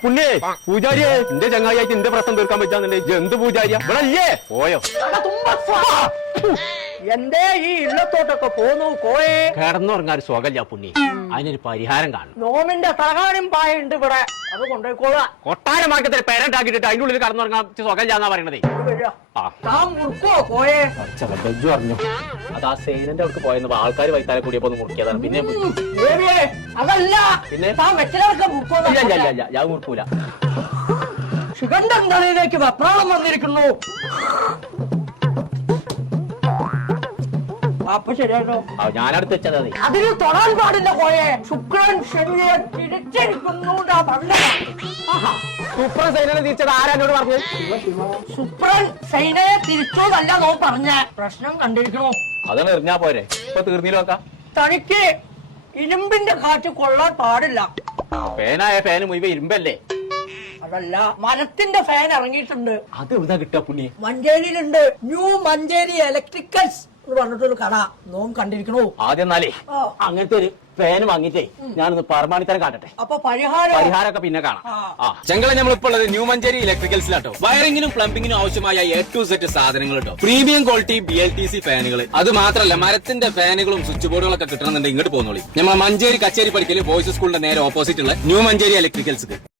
പുണ്യേ പൂജാരിയെ എന്റെ ചങ്ങായിയായിട്ട് എന്റെ പ്രശ്നം തീർക്കാൻ പറ്റാന്നുണ്ട്. എന്ത് പൂജാരിയ ഇവിടെ അല്ലേ പോയോ? എന്തേ ഈ ഇല്ലത്തോട്ടൊക്കെ പോന്നു കോയെ? കിടന്നുറങ്ങാൻ ഒരു സുഖമില്ല പുണ്യ, അതിനൊരു പരിഹാരം കാണും. നോമിന്റെ തലകാനും പായുണ്ട് ഇവിടെ, അത് കൊണ്ടുപോയിക്കോളാം. കൊട്ടാരമാർക്കത്തിൽ പേരണ്ടാക്കിട്ട് അതിന്റെ ഉള്ളിൽ കടന്നുറങ്ങാൻ സുഖമില്ലാന്നാ പറയണതേ. കോയെ ബെജ്ജു പറഞ്ഞു അത് ആ സൈലന്റ് അവർക്ക് പോയെന്ന് ആൾക്കാർ വൈത്താലെ കൂടിയപ്പോ ഒന്ന് മുറിക്കിയതാണ്. പിന്നെ അതല്ല, പിന്നെ ഞാൻ മുറിക്കൂല. ശിഖണ്ഡൻ തലയിലേക്ക് വെപ്രാളം വന്നിരിക്കുന്നു. അപ്പൊ ശരിയാട്ടോ, ഞാനടുത്ത് വെച്ചത് അതിന് തൊടാൻ പാടില്ല കോയെ. ശുക്രൻ ശനിയെ തിരിച്ചിരിക്കുന്നു. സൂപ്പർ സൈനനെ തിരിച്ചത് ആരാനോട് പറഞ്ഞു? ശുക്രൻ സൈനയെ തിരിച്ചോന്നല്ല നോ പറഞ്ഞ പ്രശ്നം കണ്ടിരിക്കണോ? അതാണ് എറിഞ്ഞാ പോരെ, ഇപ്പൊ തീർന്നില്ല. തനിക്ക് ഇരുമ്പിന്റെ കാറ്റ് കൊള്ളാൻ പാടില്ല. ഫാനായ ഫാന് മുഴുവൻ ഇരുമ്പല്ലേ? അതല്ല, മരത്തിന്റെ ഫാൻ ഇറങ്ങിയിട്ടുണ്ട്. അത് എവിടുന്നാ കിട്ടാ പുണ്യ? മഞ്ചേരിയിലുണ്ട്. ന്യൂ മഞ്ചേരി ഇലക്ട്രിക്കൽസ് എന്ന് പറഞ്ഞിട്ടൊരു കട നോം കണ്ടിരിക്കണോ? ആദ്യം എന്നാലേ അങ്ങനത്തെ ഒരു ഫാൻ വാങ്ങിട്ടേ ഞാനൊന്ന് പരമാണിത്തരം കാട്ടട്ടെ. അപ്പൊ പരിഹാരമൊക്കെ പിന്നെ കാണാം. ചെങ്കള നമ്മളിപ്പോ ഉള്ളത് ന്യൂ മഞ്ചേരി ഇലക്ട്രിക്കൽസിലാട്ടോ. വയറിംഗിനും പ്ലംബിംഗിനും ആവശ്യമായ A to Z സാധനങ്ങൾ കേട്ടോ. Premium quality BLTC ഫാനുകൾ. അത് മാത്രമല്ല മരത്തിന്റെ ഫാനുകളും സ്വിച്ച് ബോർഡുകളൊക്കെ കിട്ടണമെന്നുണ്ടെങ്കിൽ ഇങ്ങോട്ട് പോകുന്നോളി. നമ്മൾ മഞ്ചേരി കച്ചേരി പഠിക്കല് ബോയ്സ് സ്കൂളിന്റെ നേരെ ഓപ്പോസിറ്റ് ഉള്ള ന്യൂ മഞ്ചേരി ഇലക്ട്രിക്കൽസ്.